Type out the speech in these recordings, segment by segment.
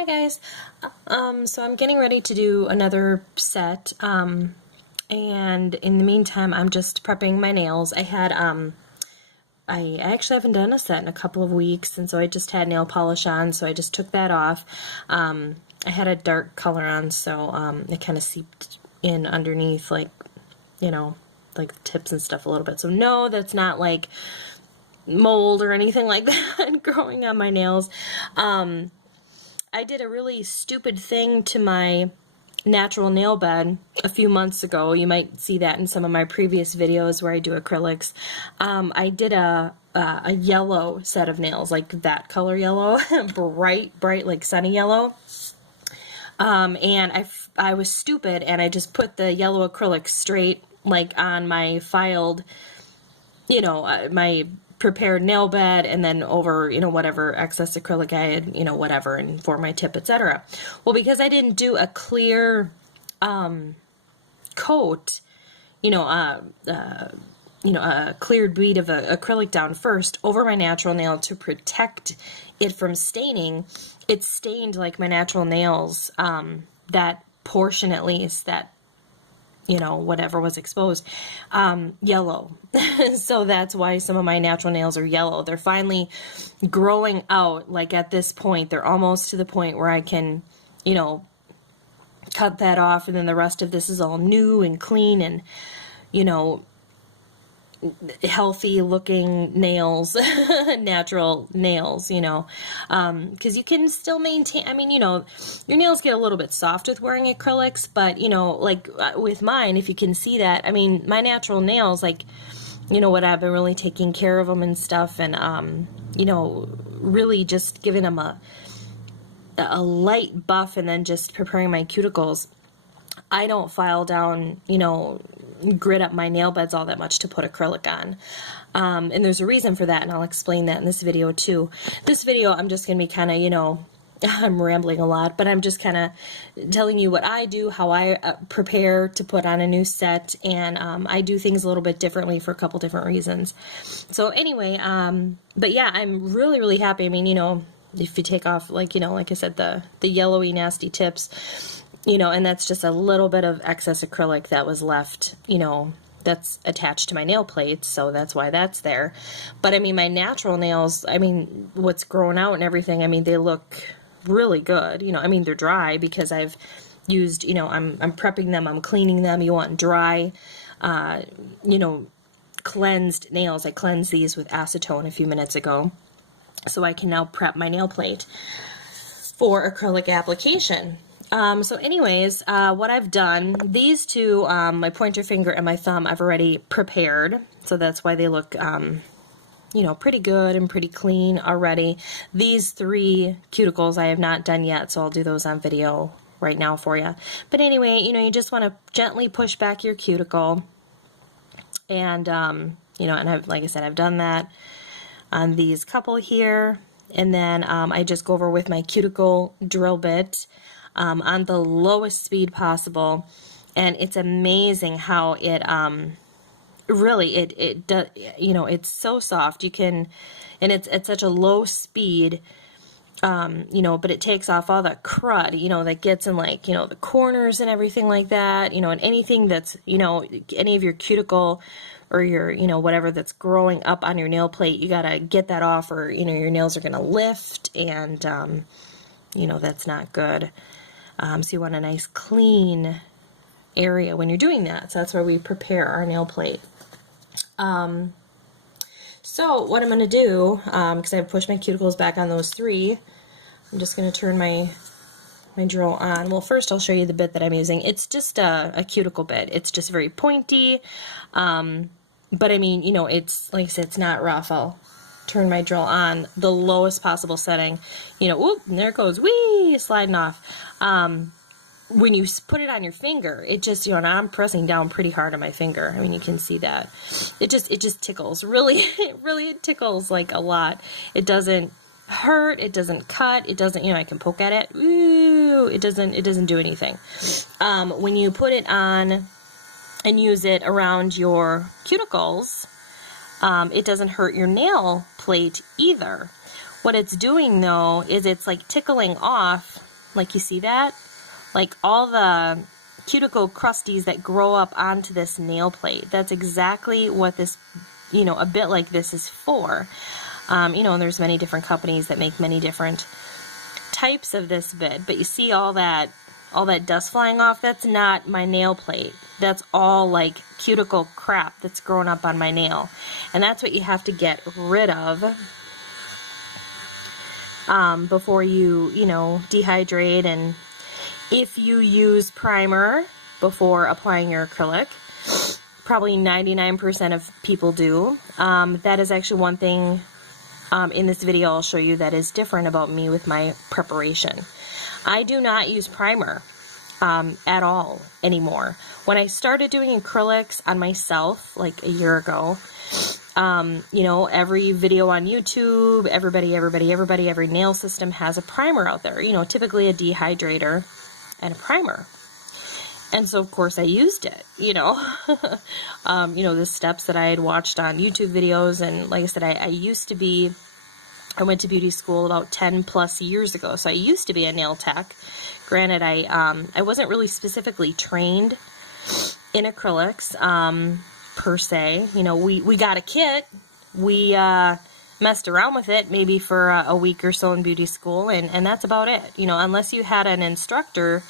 Hi guys. So I'm getting ready to do another set, and in the meantime I'm just prepping my nails. I actually haven't done a set in a couple of weeks, and so I just had nail polish on, so I just took that off. I had a dark color on, so it kind of seeped in underneath, like, you know, like the tips and stuff a little bit. So no, that's not like mold or anything like that growing on my nails. I did a really stupid thing to my natural nail bed a few months ago. You might see that in some of my previous videos where I do acrylics. I did a yellow set of nails, like that color yellow, bright, like sunny yellow. And I was stupid, and I just put the yellow acrylic straight, like, on my filed, my prepared nail bed, and then over, whatever excess acrylic I had, whatever, and for my tip, etc. Well, because I didn't do a clear coat, a cleared bead of acrylic down first over my natural nail to protect it from staining, it stained, like, my natural nails, that portion at least, that whatever was exposed, yellow. So that's why some of my natural nails are yellow. They're finally growing out. Like, at this point, they're almost to the point where I can, cut that off, and then the rest of this is all new and clean and, healthy looking nails, natural nails, because you can still maintain, your nails get a little bit soft with wearing acrylics, but, like with mine, if you can see that, my natural nails, like, what I've been really taking care of them and stuff, and, really just giving them a light buff, and then just preparing my cuticles. I don't file down, grit up my nail beds all that much to put acrylic on. And there's a reason for that, and I'll explain that in this video too. This video, I'm just going to be kind of, I'm rambling a lot, but I'm just kind of telling you what I do, how I prepare to put on a new set, and I do things a little bit differently for a couple different reasons. So anyway, but yeah, I'm really, really happy. If you take off, like, like I said, the yellowy, nasty tips, and that's just a little bit of excess acrylic that was left, that's attached to my nail plates, so that's why that's there. But my natural nails, what's grown out and everything, they look really good. They're dry because I've used, I'm prepping them, I'm cleaning them. You want dry, cleansed nails. I cleansed these with acetone a few minutes ago, so I can now prep my nail plate for acrylic application. So anyways, what I've done, these two, my pointer finger and my thumb, I've already prepared, so that's why they look, pretty good and pretty clean already. These three cuticles I have not done yet, so I'll do those on video right now for you. But anyway, you just want to gently push back your cuticle, and, and like I said, I've done that on these couple here, and then I just go over with my cuticle drill bit, on the lowest speed possible, and it's amazing how it really it does, it's so soft. You can, and it's at such a low speed, but it takes off all the crud, that gets in, like, the corners and everything like that, and anything that's, any of your cuticle or your, whatever that's growing up on your nail plate, you gotta get that off, or, your nails are gonna lift, and, that's not good. So you want a nice clean area when you're doing that. So that's where we prepare our nail plate. So what I'm going to do, because I've pushed my cuticles back on those three, I'm just going to turn my drill on. Well, first I'll show you the bit that I'm using. It's just a cuticle bit. It's just very pointy, but it's, like I said, it's not rough. I'll turn my drill on the lowest possible setting, whoop, and there it goes, whee, sliding off. When you put it on your finger, it just, and I'm pressing down pretty hard on my finger. You can see that. It just tickles. Really, it tickles, like, a lot. It doesn't hurt, it doesn't cut, it doesn't, I can poke at it. Ooh, it doesn't do anything. When you put it on and use it around your cuticles, it doesn't hurt your nail plate either. What it's doing, though, is it's like tickling off like you see that? Like all the cuticle crusties that grow up onto this nail plate. That's exactly what this, you know, a bit like this is for. You know, and there's many different companies that make many different types of this bit, but you see all that dust flying off? That's not my nail plate. That's all like cuticle crap that's growing up on my nail. And that's what you have to get rid of before you know, dehydrate. And if you use primer before applying your acrylic, probably 99% of people do. That is actually one thing in this video I'll show you that is different about me with my preparation. I do not use primer at all anymore. When I started doing acrylics on myself like a year ago, you know, every video on YouTube, every nail system has a primer out there, you know, typically a dehydrator and a primer. And so of course I used it, you know, you know, the steps that I had watched on YouTube videos. And like I said, I went to beauty school about 10 plus years ago. So I used to be a nail tech. Granted, I wasn't really specifically trained in acrylics, per se. You know, we got a kit, we, messed around with it maybe for a week or so in beauty school. And that's about it, you know, unless you had an instructor,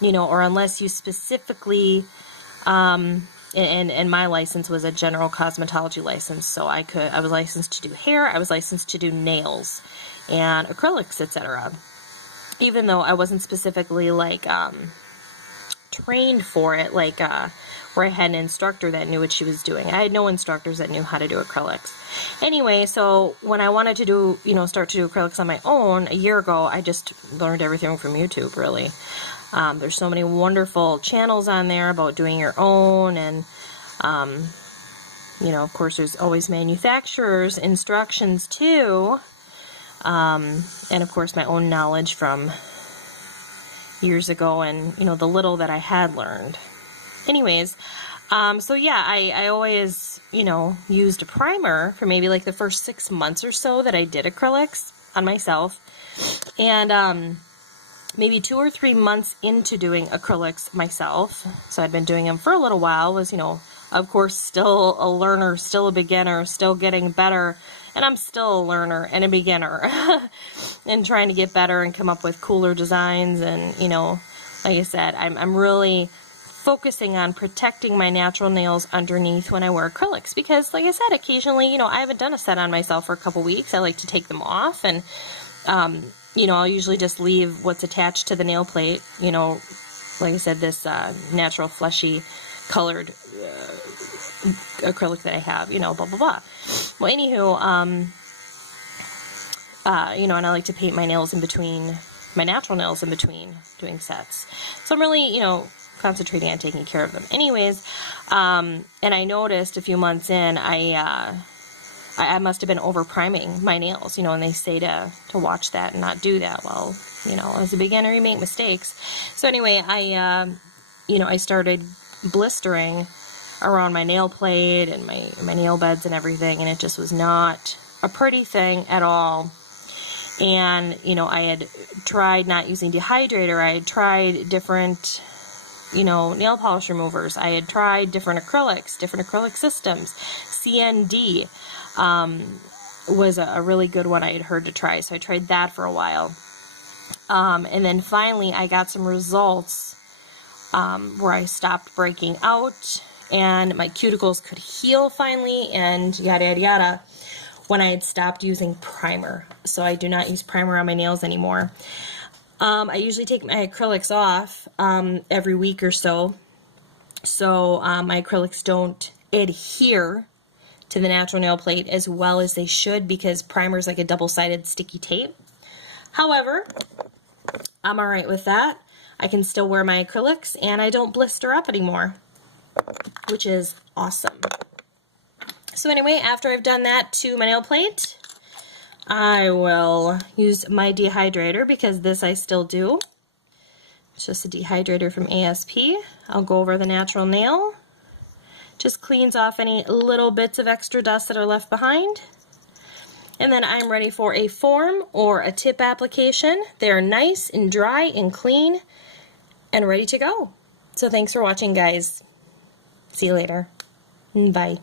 you know, or unless you specifically, and my license was a general cosmetology license, so I was licensed to do hair, I was licensed to do nails and acrylics, etc. Even though I wasn't specifically like trained for it, like where I had an instructor that knew what she was doing. I had no instructors that knew how to do acrylics. Anyway, so when I wanted to do, you know, start to do acrylics on my own a year ago, I just learned everything from YouTube, really. There's so many wonderful channels on there about doing your own, and you know, of course, there's always manufacturers' instructions too, and of course, my own knowledge from years ago, and you know, the little that I had learned. Anyways, so yeah, I always, you know, used a primer for maybe like the first 6 months or so that I did acrylics on myself, and maybe 2 or 3 months into doing acrylics myself, so I'd been doing them for a little while, was, you know, of course, still a learner, still a beginner, still getting better, and I'm still a learner and a beginner, and trying to get better and come up with cooler designs. And, you know, like I said, I'm really focusing on protecting my natural nails underneath when I wear acrylics, because, like I said, occasionally, you know, I haven't done a set on myself for a couple weeks. I like to take them off, and you know, I'll usually just leave what's attached to the nail plate, you know, like I said, this natural fleshy colored acrylic that I have, you know, blah, blah, blah. Well, anywho, you know, and I like to paint my nails in between, my natural nails in between doing sets. So I'm really, you know, concentrating on taking care of them. Anyways, and I noticed a few months in, I must have been over priming my nails, you know, and they say to watch that and not do that. Well, you know, as a beginner, you make mistakes. So anyway, you know, I started blistering around my nail plate and my nail beds and everything, and it just was not a pretty thing at all. And, you know, I had tried not using dehydrator. I had tried different, you know, nail polish removers. I had tried different acrylic systems. CND was a really good one I had heard to try, so I tried that for a while. And then finally I got some results where I stopped breaking out and my cuticles could heal finally, and yada yada yada, when I had stopped using primer. So I do not use primer on my nails anymore. I usually take my acrylics off every week or so, so my acrylics don't adhere to the natural nail plate as well as they should, because primer is like a double-sided sticky tape. However, I'm alright with that. I can still wear my acrylics and I don't blister up anymore, which is awesome. So anyway, after I've done that to my nail plate, I will use my dehydrator, because this I still do. It's just a dehydrator from ASP. I'll go over the natural nail. Just cleans off any little bits of extra dust that are left behind. And then I'm ready for a form or a tip application. They're nice and dry and clean and ready to go. So thanks for watching, guys. See you later. Bye.